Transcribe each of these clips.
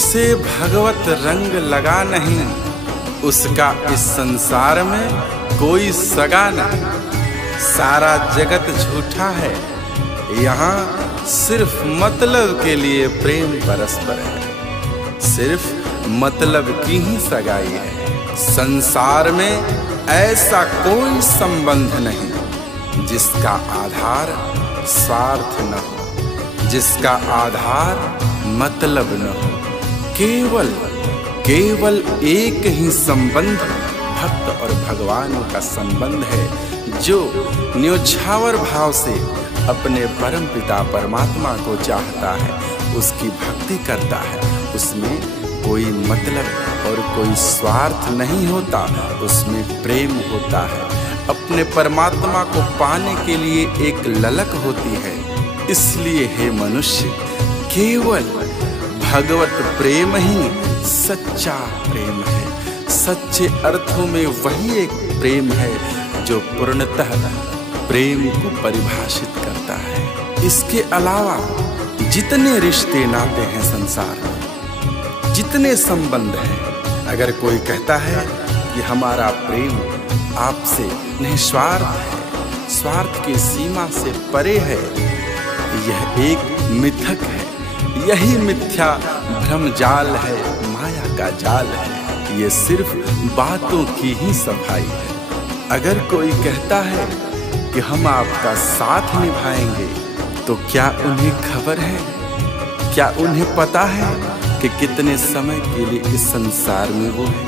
जिसे भगवत रंग लगा नहीं, उसका इस संसार में कोई सगा नहीं। सारा जगत झूठा है, यहाँ सिर्फ मतलब के लिए प्रेम परस्पर है। सिर्फ मतलब की ही सगाई है। संसार में ऐसा कोई संबंध नहीं जिसका आधार स्वार्थ न हो, जिसका आधार मतलब न हो। केवल एक ही संबंध भक्त और भगवान का संबंध है, जो न्योछावर भाव से अपने परम पिता परमात्मा को चाहता है, उसकी भक्ति करता है। उसमें कोई मतलब और कोई स्वार्थ नहीं होता, उसमें प्रेम होता है। अपने परमात्मा को पाने के लिए एक ललक होती है। इसलिए हे मनुष्य, केवल भगवत प्रेम ही सच्चा प्रेम है। सच्चे अर्थों में वही एक प्रेम है जो पूर्णतः प्रेम को परिभाषित करता है। इसके अलावा जितने रिश्ते नाते हैं संसार में, जितने संबंध हैं, अगर कोई कहता है कि हमारा प्रेम आपसे निस्वार्थ है, स्वार्थ की सीमा से परे है, यह एक मिथक है। यही मिथ्या भ्रम जाल है, माया का जाल है। ये सिर्फ बातों की ही सफाई है। अगर कोई कहता है कि हम आपका साथ निभाएंगे, तो क्या उन्हें खबर है, क्या उन्हें पता है कि कितने समय के लिए इस संसार में वो है?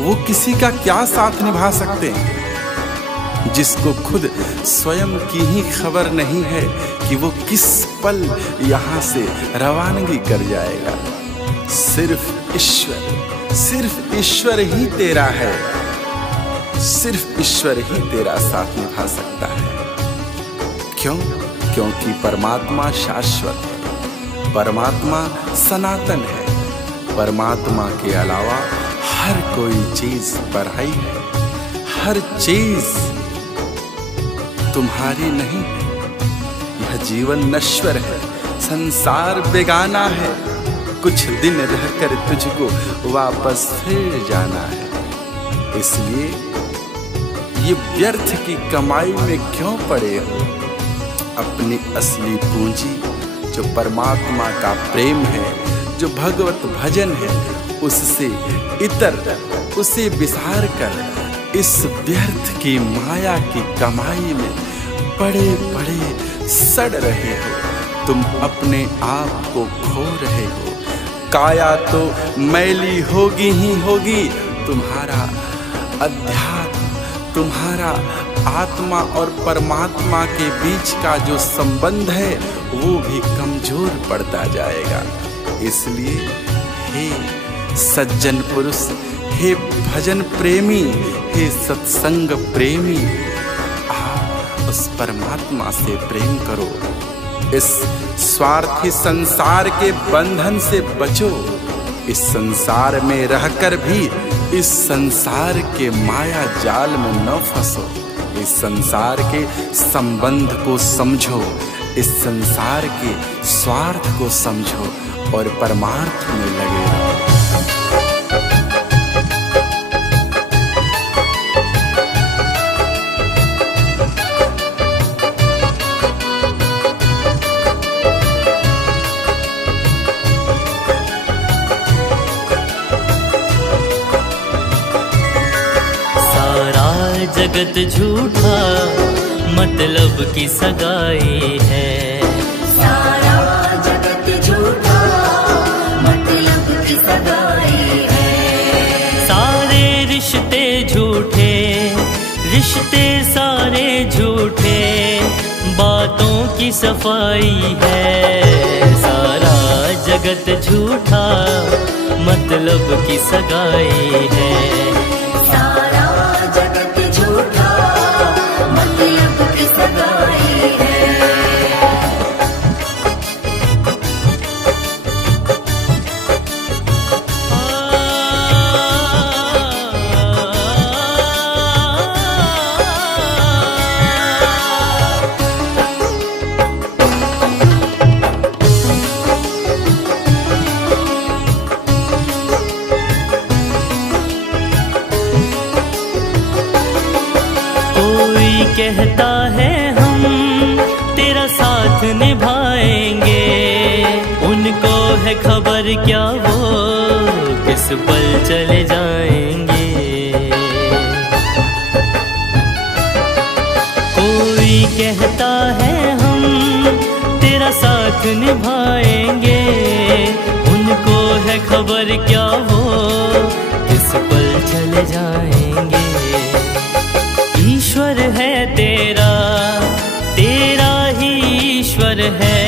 वो किसी का क्या साथ निभा सकते हैं जिसको खुद स्वयं की ही खबर नहीं है कि वो किस पल यहाँ से रवानगी कर जाएगा। सिर्फ ईश्वर ही तेरा है, सिर्फ ईश्वर ही तेरा साथ निभा सकता है। क्यों? क्योंकि परमात्मा शाश्वत है, परमात्मा सनातन है। परमात्मा के अलावा हर कोई चीज पराई है। हर चीज तुम्हारी नहीं है। यह जीवन नश्वर है, संसार बेगाना है। कुछ दिन रहकर तुझको वापस फिर जाना है। इसलिए ये व्यर्थ की कमाई में क्यों पड़े हो? अपनी असली पूंजी जो परमात्मा का प्रेम है, जो भगवत भजन है, उससे इतर उसे विसार कर इस व्यर्थ की माया की कमाई में पड़े पड़े सड़ रहे हो। तुम अपने आप को खो रहे हो। काया तो मैली होगी ही होगी। तुम्हारा अध्यात्म, तुम्हारा आत्मा और परमात्मा के बीच का जो संबंध है, वो भी कमजोर पड़ता जाएगा। इसलिए हे सज्जन पुरुष, हे भजन प्रेमी, हे सत्संग प्रेमी, आप उस परमात्मा से प्रेम करो। इस स्वार्थी संसार के बंधन से बचो। इस संसार में रहकर भी इस संसार के माया जाल में न फंसो। इस संसार के संबंध को समझो, इस संसार के स्वार्थ को समझो और परमार्थ में लगे रहो। जगत झूठा मतलब की सगाई है। सारा जगत झूठा मतलब की सगाई है। सारे रिश्ते झूठे, रिश्ते सारे झूठे, बातों की सफाई है। सारा जगत झूठा मतलब की सगाई है। कहता है हम तेरा साथ निभाएंगे, उनको है खबर क्या वो किस पल चले जाएंगे। कोई कहता है हम तेरा साथ निभाएंगे, उनको है खबर क्या वो किस पल चले जाएंगे। ईश्वर है तेरा, तेरा ही ईश्वर है,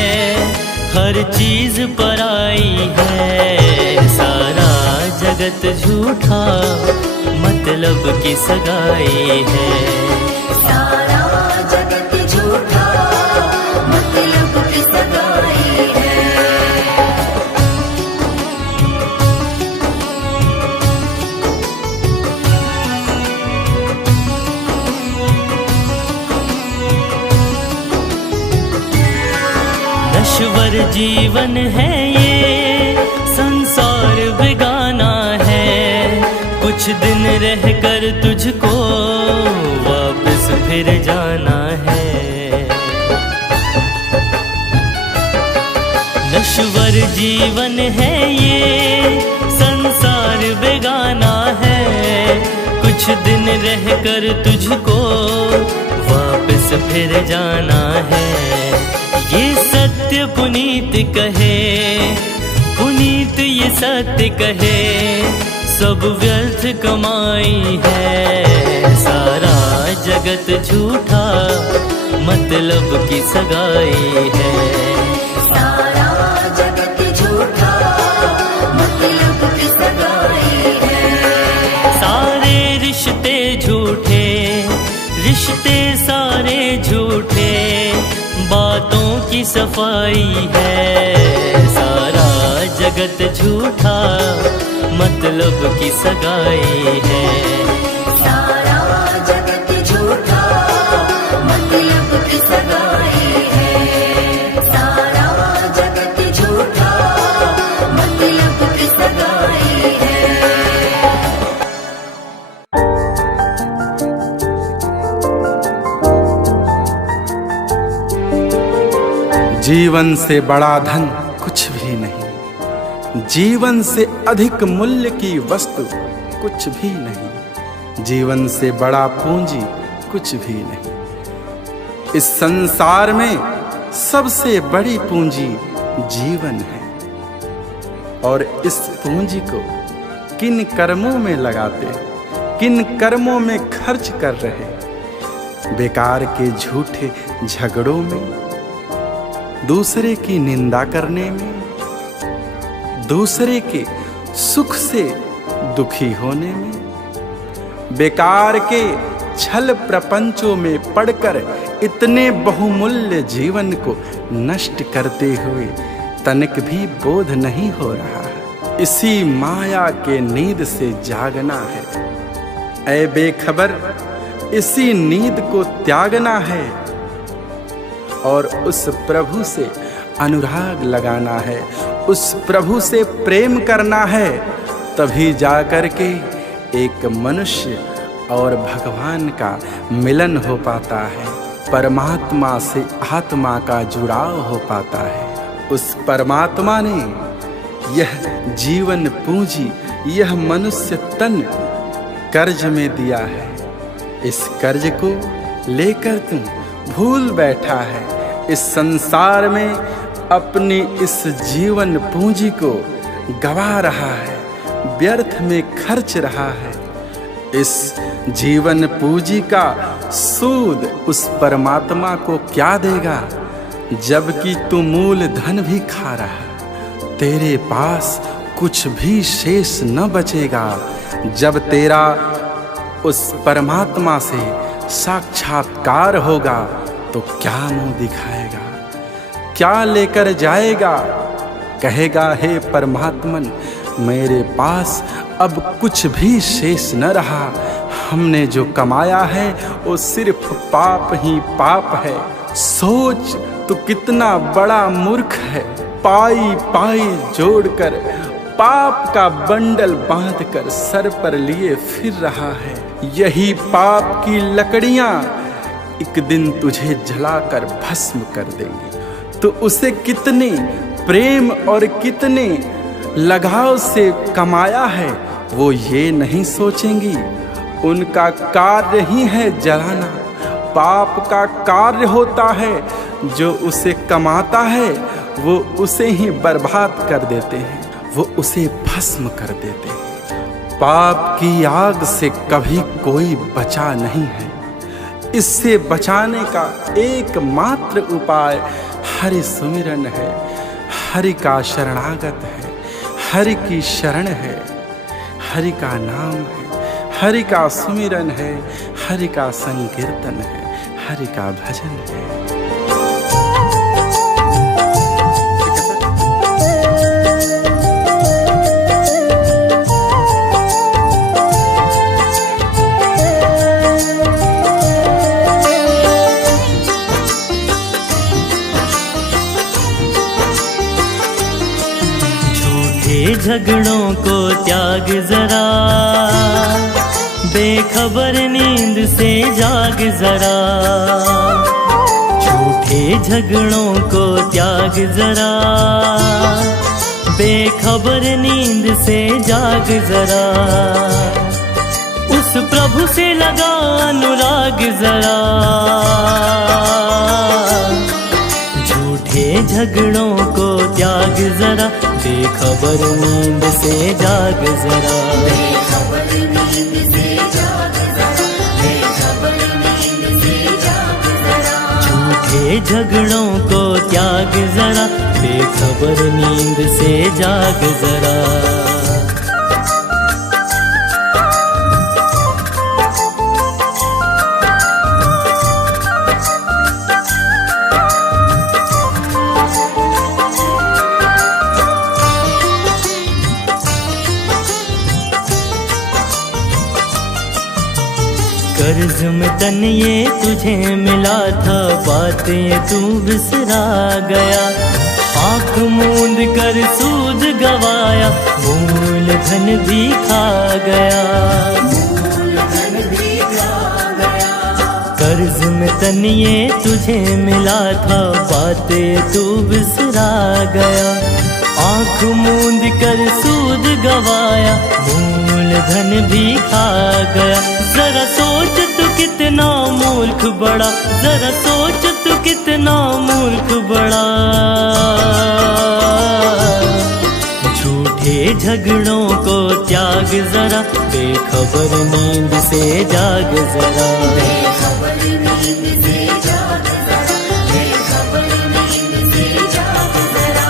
हर चीज पराई है। सारा जगत झूठा, मतलब की सगाई है। सारा जगत झूठा, मतलब की सगाई है। नश्वर जीवन है ये, संसार बेगाना है, कुछ दिन रहकर तुझको वापस फिर जाना है। नश्वर जीवन है ये, संसार बेगाना है, कुछ दिन रहकर तुझको वापस फिर जाना है। ये सत्य पुनीत कहे, पुनीत ये सत्य कहे, सब व्यर्थ कमाई है। सारा जगत झूठा, मतलब की सगाई है। सारा जगत झूठा, मतलब की सगाई है। सारे रिश्ते झूठे, रिश्ते सारे झूठे, बातों की सफाई है। सारा जगत झूठा, मतलब की सगाई है। सारा जगत झूठा, मतलब की सगाई है। सारा जगत झूठा, मतलब की सगाई है। जीवन से बड़ा धन कुछ भी नहीं, जीवन से अधिक मूल्य की वस्तु कुछ भी नहीं, जीवन से बड़ा पूंजी कुछ भी नहीं। इस संसार में सबसे बड़ी पूंजी जीवन है, और इस पूंजी को किन कर्मों में लगाते, किन कर्मों में खर्च कर रहे। बेकार के झूठे झगड़ों में, दूसरे की निंदा करने में, दूसरे के सुख से दुखी होने में, बेकार के छल प्रपंचों में पड़कर इतने बहुमूल्य जीवन को नष्ट करते हुए तनिक भी बोध नहीं हो रहा। इसी माया के नींद से जागना है, ऐ बेखबर, इसी नींद को त्यागना है, और उस प्रभु से अनुराग लगाना है, उस प्रभु से प्रेम करना है। तभी जाकर के एक मनुष्य और भगवान का मिलन हो पाता है, परमात्मा से आत्मा का जुड़ाव हो पाता है। उस परमात्मा ने यह जीवन पूंजी, यह मनुष्य तन कर्ज में दिया है। इस कर्ज को लेकर तू भूल बैठा है, इस संसार में अपनी इस जीवन पूंजी को गवा रहा है, व्यर्थ में खर्च रहा है। इस जीवन पूंजी का सूद उस परमात्मा को क्या देगा, जबकि तू मूल धन भी खा रहा है। तेरे पास कुछ भी शेष न बचेगा। जब तेरा उस परमात्मा से साक्षात्कार होगा तो क्या मुंह दिखाएगा, क्या लेकर जाएगा? कहेगा, हे परमात्मन, मेरे पास अब कुछ भी शेष न रहा। हमने जो कमाया है वो सिर्फ पाप ही पाप है। सोच तू कितना बड़ा मूर्ख है। पाई पाई जोड़कर पाप का बंडल बांधकर सर पर लिए फिर रहा है। यही पाप की लकड़ियां एक दिन तुझे जलाकर भस्म कर देंगी। तो उसे कितने प्रेम और कितने लगाव से कमाया है वो ये नहीं सोचेंगी। उनका कार्य ही है जलाना, पाप का कार्य होता है। जो उसे कमाता है वो उसे ही बर्बाद कर देते हैं, वो उसे भस्म कर देते हैं। पाप की आग से कभी कोई बचा नहीं है। इससे बचाने का एकमात्र उपाय हरि सुमिरन है, हरि का शरणागत है, हरि की शरण है, हरि का नाम है, हरि का सुमिरन है, हरि का संकीर्तन है, हरि का भजन है। झगड़ों को त्याग जरा, बेखबर नींद से जाग जरा। झूठे झगड़ों को त्याग जरा, बेखबर नींद से जाग जरा। उस प्रभु से लगा अनुराग जरा, झूठे झगड़ों को त्याग जरा, बेखबर नींद से जाग जरा। बेखबर नींद से जाग जरा, बेखबर नींद से जाग जरा। झूठे झगड़ों को त्याग जरा, बेखबर नींद से जाग जरा। कर्ज में तन ये तुझे मिला था, बातें तू बिसरा गया। आँख मूंद कर सूद गवाया, मूल धन भी खा गया। मूल धन भी खा गया। कर्ज में तन ये तुझे मिला था, बातें तू बिसरा गया। आँख मूंद कर सूद गवाया, मूल धन भी खा गया। जरा सोच तू कितना मूर्ख बड़ा, जरा सोच तू कितना मूर्ख बड़ा। झूठे झगड़ों को त्याग जरा, बेखबर नींद से जाग जरा। बेखबर नींद से जाग जरा, बेखबर नींद से जाग जरा।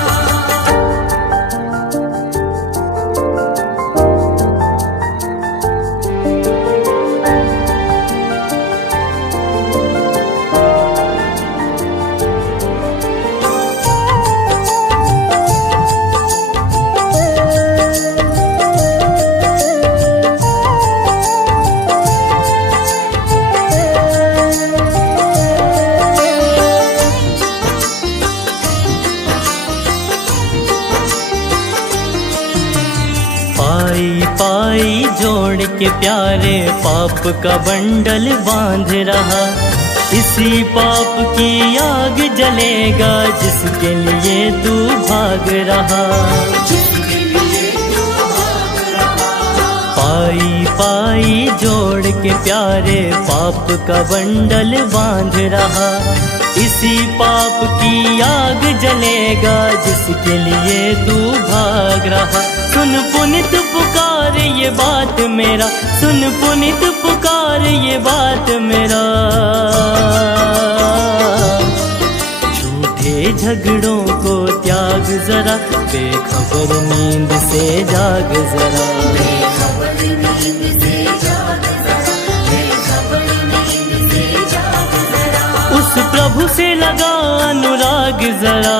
पाई जोड़ के प्यारे, पाप का बंडल बांध रहा। इसी पाप की आग जलेगा, जिसके लिए तू भाग रहा। जिसके लिए तू भाग रहा। पाई जोड़ के प्यारे, पाप का बंडल बांध रहा। इसी पाप की आग जलेगा, जिसके लिए तू भाग रहा। सुन पुनित पुकार ये बात मेरा, सुन पुनित पुकार ये बात मेरा। झूठे झगड़ों को त्याग जरा, बेखबर नींद से जाग जरा। बेखबर नींद से जाग जरा, बेखबर नींद से जाग जरा। उस प्रभु से लगा अनुराग जरा,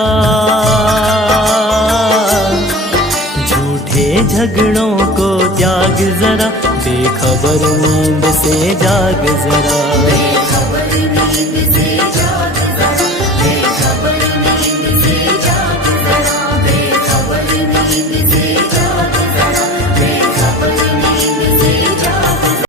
झूठे झगड़ों को त्याग जरा, बेखबर नींद से जाग जरा। बेखबर नींद से जाग जरा, बेखबर नींद से जाग जरा। बेखबर नींद से जाग जरा, बेखबर नींद से जाग जरा।